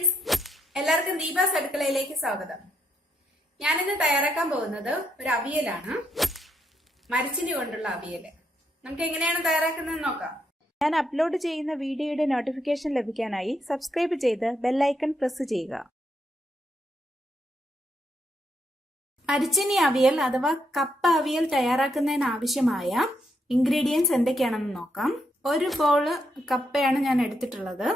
Guys, എല്ലാവർക്കും ദീപാസ് അടുക്കളയിലേക്ക് സ്വാഗതം. ഞാനിന്ന് തയ്യാറാക്കാൻ പോകുന്നത് ഒരു അവിയലാണ്. മരച്ചിനി കൊണ്ടുള്ള അവിയല്. നമുക്ക് എങ്ങനെയാണ് തയ്യാറാക്കുന്നത് നോക്കാം. ഞാൻ അപ്ലോഡ് ചെയ്യുന്ന വീഡിയോയുടെ നോട്ടിഫിക്കേഷൻ ലഭിക്കാനായി സബ്സ്ക്രൈബ് ചെയ്ത് ബെല്ലൈക്കൺ പ്രസ് ചെയ്യുക. മരച്ചിനി അവിയൽ അഥവാ കപ്പ അവിയൽ തയ്യാറാക്കുന്നതിന് ആവശ്യമായ ഇൻഗ്രീഡിയൻസ് എന്തൊക്കെയാണെന്ന് നോക്കാം. ഒരു ബോള് കപ്പയാണ് ഞാൻ എടുത്തിട്ടുള്ളത്.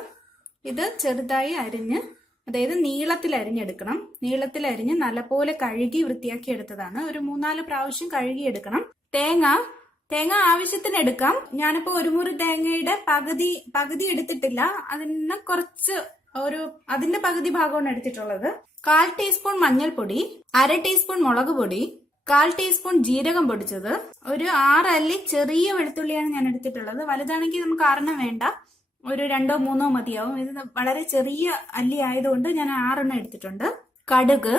ഇത് ചെറുതായി അരിഞ്ഞ്, അതായത് നീളത്തിൽ അരിഞ്ഞെടുക്കണം. നീളത്തിൽ അരിഞ്ഞ് നല്ലപോലെ കഴുകി വൃത്തിയാക്കി എടുത്തതാണ്. ഒരു 3-4 പ്രാവശ്യം കഴുകി എടുക്കണം. തേങ്ങ ആവശ്യത്തിന് എടുക്കാം. ഞാനിപ്പോ ഒരു മുറി തേങ്ങയുടെ പകുതി എടുത്തിട്ടില്ല. അതിന് കുറച്ച് അതിന്റെ പകുതി ഭാഗമാണ് എടുത്തിട്ടുള്ളത്. 1/4 ടീസ്പൂൺ മഞ്ഞൾപ്പൊടി, 1/2 ടീസ്പൂൺ മുളക് പൊടി, 1/4 ടീസ്പൂൺ ജീരകം പൊടിച്ചത്, ഒരു 6 അല്ലി ചെറിയ വെളുത്തുള്ളിയാണ് ഞാൻ എടുത്തിട്ടുള്ളത്. വലുതാണെങ്കിൽ നമുക്ക് 6 വേണ്ട, ഒരു 2-3 മതിയാവും. ഇത് വളരെ ചെറിയ അല്ലി ആയതുകൊണ്ട് ഞാൻ 6 എടുത്തിട്ടുണ്ട്. കടുക്,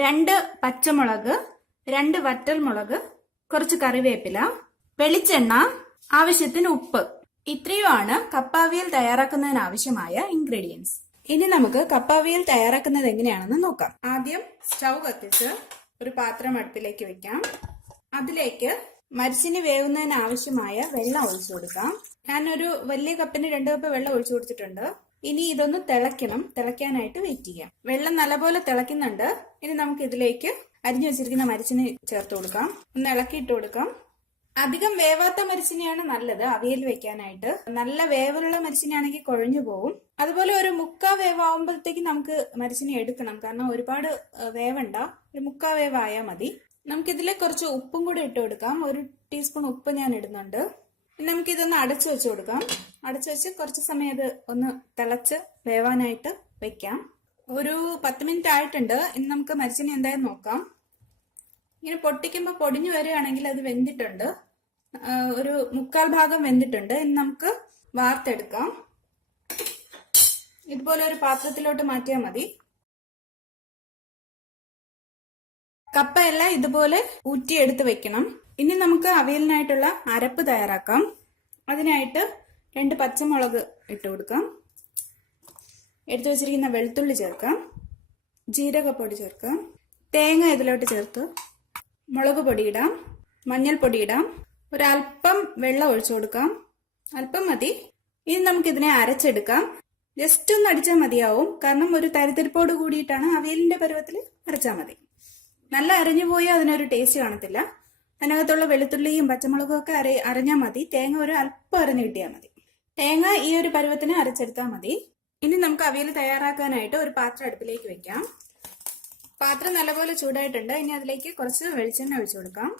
2 പച്ചമുളക്, 2 വറ്റൽമുളക്, കുറച്ച് കറിവേപ്പില, വെളിച്ചെണ്ണ, ആവശ്യത്തിന് ഉപ്പ്. ഇത്രയുമാണ് കപ്പാവിയൽ തയ്യാറാക്കുന്നതിന് ആവശ്യമായ ഇൻഗ്രീഡിയൻസ്. ഇനി നമുക്ക് കപ്പാവിയൽ തയ്യാറാക്കുന്നത് എങ്ങനെയാണെന്ന് നോക്കാം. ആദ്യം സ്റ്റൗ കത്തിച്ച് ഒരു പാത്രം അടുപ്പിലേക്ക് വെക്കാം. അതിലേക്ക് മരച്ചിനി വേവുന്നതിന് ആവശ്യമായ വെള്ളം ഒഴിച്ചു കൊടുക്കാം. ഞാനൊരു വലിയ കപ്പിന് 2 കപ്പ് വെള്ളം ഒഴിച്ചു കൊടുത്തിട്ടുണ്ട്. ഇനി ഇതൊന്ന് തിളയ്ക്കണം. തിളയ്ക്കാനായിട്ട് വെയിറ്റ് ചെയ്യാം. വെള്ളം നല്ലപോലെ തിളയ്ക്കുന്നുണ്ട്. ഇനി നമുക്ക് ഇതിലേക്ക് അരിഞ്ഞു വെച്ചിരിക്കുന്ന മരച്ചിനി ചേർത്ത് കൊടുക്കാം. ഒന്ന് ഇളക്കിയിട്ട് കൊടുക്കാം. അധികം വേവാത്ത മരച്ചിനിയാണ് നല്ലത് അവിയൽ വെക്കാനായിട്ട്. നല്ല വേവുള്ള മരച്ചിനിയാണെങ്കിൽ കുഴഞ്ഞു പോകും. അതുപോലെ ഒരു 1/4 വേവാകുമ്പോഴത്തേക്ക് നമുക്ക് മരച്ചിനി എടുക്കണം. കാരണം ഒരുപാട് വേവണ്ട, ഒരു 1/4 വേവായാൽ മതി. നമുക്കിതിലെ കുറച്ച് ഉപ്പും കൂടെ ഇട്ട് കൊടുക്കാം. 1 ടീസ്പൂൺ ഉപ്പ് ഞാൻ ഇടുന്നുണ്ട്. നമുക്കിതൊന്ന് അടച്ചു വെച്ച് കൊടുക്കാം. അടച്ചു വെച്ച് കുറച്ച് സമയം ഇത് ഒന്ന് തിളച്ച് വേവാനായിട്ട് വെക്കാം. ഒരു 10 മിനിറ്റ് ആയിട്ടുണ്ട്. ഇനി നമുക്ക് മരച്ചിനി എന്തായാലും നോക്കാം. ഇങ്ങനെ പൊട്ടിക്കുമ്പോൾ പൊടിഞ്ഞു വരികയാണെങ്കിൽ അത് വെന്തിട്ടുണ്ട്. ഒരു 1/4 ഭാഗം വെന്തിട്ടുണ്ട്. ഇനി നമുക്ക് വാർത്തെടുക്കാം. ഇതുപോലെ ഒരു പാത്രത്തിലോട്ട് മാറ്റിയാൽ മതി. കപ്പയെല്ലാം ഇതുപോലെ ഊറ്റിയെടുത്ത് വെക്കണം. ഇനി നമുക്ക് അവിയലിനായിട്ടുള്ള അരപ്പ് തയ്യാറാക്കാം. അതിനായിട്ട് 2 പച്ചമുളക് ഇട്ട് കൊടുക്കാം. എടുത്തു വെച്ചിരിക്കുന്ന വെളുത്തുള്ളി ചേർക്കാം. ജീരകപ്പൊടി ചേർക്കാം. തേങ്ങ ഇതിലോട്ട് ചേർത്ത് മുളക് പൊടി ഇടാം. മഞ്ഞൾപ്പൊടി ഇടാം. ഒരല്പം വെള്ളം ഒഴിച്ചു കൊടുക്കാം. അല്പം മതി. ഇനി നമുക്കിതിനെ അരച്ചെടുക്കാം. ജസ്റ്റ് ഒന്ന് അടിച്ചാൽ മതിയാവും. കാരണം ഒരു തരിതരിപ്പോട് കൂടിയിട്ടാണ്. അവിയലിന്റെ പരുവത്തിൽ അരച്ചാൽ മതി. നല്ല അരഞ്ഞു പോയാൽ അതിനൊരു ടേസ്റ്റ് കാണത്തില്ല. അതിനകത്തുള്ള വെളുത്തുള്ളിയും പച്ചമുളകും ഒക്കെ അരഞ്ഞാൽ മതി. തേങ്ങ ഒരു അല്പം അരഞ്ഞു കിട്ടിയാൽ മതി. തേങ്ങ ഈ ഒരു പരുവത്തിന് അരച്ചെടുത്താൽ മതി. ഇനി നമുക്ക് അവിയൽ തയ്യാറാക്കാനായിട്ട് ഒരു പാത്രം അടുപ്പിലേക്ക് വെക്കാം. പാത്രം നല്ലപോലെ ചൂടായിട്ടുണ്ട്. ഇനി അതിലേക്ക് കുറച്ച് വെളിച്ചെണ്ണ ഒഴിച്ചു കൊടുക്കാം.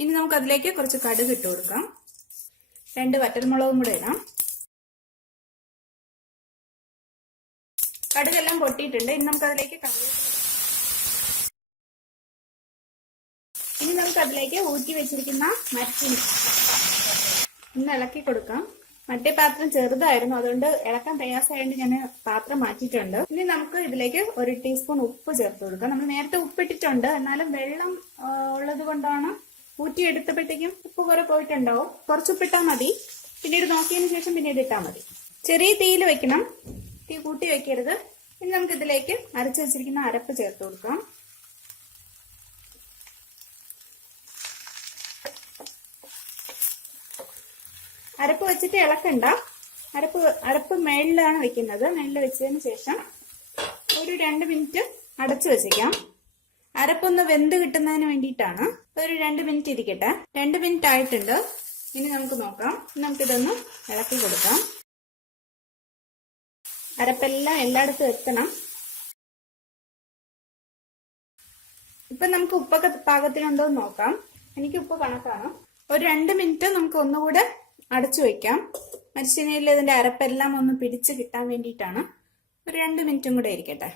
ഇനി നമുക്ക് അതിലേക്ക് കുറച്ച് കടുക് ഇട്ട് കൊടുക്കാം. 2 വറ്റൽമുളകും കൂടെ ഇടാം. കടുകെല്ലാം പൊട്ടിയിട്ടുണ്ട്. ഇനി നമുക്ക് അതിലേക്ക് ഊറ്റി വെച്ചിരിക്കുന്ന മരച്ചിനി ഒന്ന് ഇളക്കി കൊടുക്കാം. മറ്റേ പാത്രം ചെറുതായിരുന്നു, അതുകൊണ്ട് ഇളക്കാൻ പ്രയാസമായതുകൊണ്ട് ഞാൻ പാത്രം മാറ്റിയിട്ടുണ്ട്. ഇനി നമുക്ക് ഇതിലേക്ക് 1 ടീസ്പൂൺ ഉപ്പ് ചേർത്ത് കൊടുക്കാം. നമ്മൾ നേരത്തെ ഉപ്പിട്ടിട്ടുണ്ട്, എന്നാലും വെള്ളം ഉള്ളത് കൊണ്ടാണ് ഊറ്റിയെടുത്തപ്പോഴത്തേക്കും ഉപ്പ് കുറെ പോയിട്ടുണ്ടാവും. കുറച്ച് ഉപ്പിട്ടാൽ മതി. പിന്നീട് നോക്കിയതിന് ശേഷം പിന്നീട് ഇട്ടാൽ മതി. ചെറിയ തീയിൽ വെക്കണം, തീ കൂട്ടി വെക്കരുത്. ഇനി നമുക്ക് ഇതിലേക്ക് അരച്ചു വെച്ചിരിക്കുന്ന അരപ്പ് ചേർത്ത് കൊടുക്കാം. അരപ്പ് വെച്ചിട്ട് ഇളക്കണ്ട. അരപ്പ് മേളിലാണ് വെക്കുന്നത്. മേളിൽ വെച്ചതിന് ശേഷം ഒരു 2 മിനിറ്റ് അടച്ചു വെച്ചേക്കാം. അരപ്പൊന്ന് വെന്ത് കിട്ടുന്നതിന് വേണ്ടിയിട്ടാണ്. ഒരു 2 മിനിറ്റ് ഇരിക്കട്ടെ. 2 മിനിറ്റ് ആയിട്ടുണ്ട്. ഇനി നമുക്ക് നോക്കാം. നമുക്കിതൊന്ന് ഇളക്കി കൊടുക്കാം. അരപ്പെല്ലാം എല്ലായിടത്തും എത്തണം. ഇപ്പൊ നമുക്ക് ഉപ്പൊക്കെ പാകത്തിനുണ്ടോ എന്ന് നോക്കാം. എനിക്ക് ഉപ്പ് കണക്കാണ്. ഒരു 2 മിനിറ്റ് നമുക്ക് ഒന്നുകൂടെ അടച്ചു വെക്കാം. മരച്ചിനിയിൽ ഇതിന്റെ അരപ്പെല്ലാം ഒന്ന് പിടിച്ച് കിട്ടാൻ വേണ്ടിയിട്ടാണ്. ഒരു 2 മിനിറ്റും കൂടെ ഇരിക്കട്ടെ.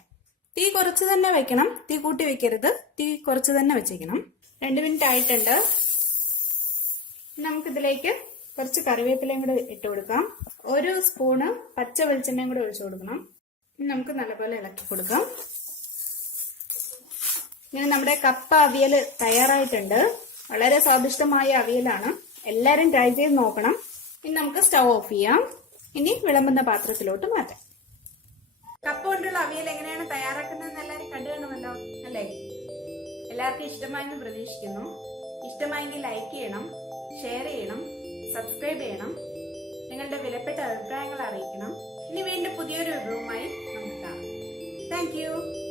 തീ കുറച്ച് തന്നെ വെക്കണം. തീ കൂട്ടി വെക്കരുത്. തീ കുറച്ച് തന്നെ വെച്ചേക്കണം. 2 മിനിറ്റ് ആയിട്ടുണ്ട്. നമുക്കിതിലേക്ക് കുറച്ച് കറിവേപ്പിലയും കൂടെ ഇട്ട് കൊടുക്കാം. 1 സ്പൂണ് പച്ച വെളിച്ചെണ്ണയും കൂടെ ഒഴിച്ചു കൊടുക്കണം. നമുക്ക് നല്ലപോലെ ഇളക്കി കൊടുക്കാം. ഇങ്ങനെ നമ്മുടെ കപ്പ അവിയൽ തയ്യാറായിട്ടുണ്ട്. വളരെ സ്വാദിഷ്ടമായ അവിയലാണ്. എല്ലാരും ട്രൈ ചെയ്ത് നോക്കണം. ഇനി നമുക്ക് സ്റ്റൗ ഓഫ് ചെയ്യാം. ഇനി വിളമ്പുന്ന പാത്രത്തിലോട്ട് മാറ്റാം. കപ്പ കൊണ്ടുള്ള അവിയൽ എങ്ങനെയാണ് തയ്യാറാക്കുന്നതെന്ന് എല്ലാവരും കണ്ടു കാണുമല്ലോ അല്ലേ? എല്ലാവർക്കും ഇഷ്ടമായെന്ന് പ്രതീക്ഷിക്കുന്നു. ഇഷ്ടമായെങ്കിൽ ലൈക്ക് ചെയ്യണം, ഷെയർ ചെയ്യണം, സബ്സ്ക്രൈബ് ചെയ്യണം. നിങ്ങളുടെ വിലപ്പെട്ട അഭിപ്രായങ്ങൾ അറിയിക്കണം. ഇനി വീണ്ടും പുതിയൊരു വിഭവമായി നമുക്ക് കാണാം. Thank you.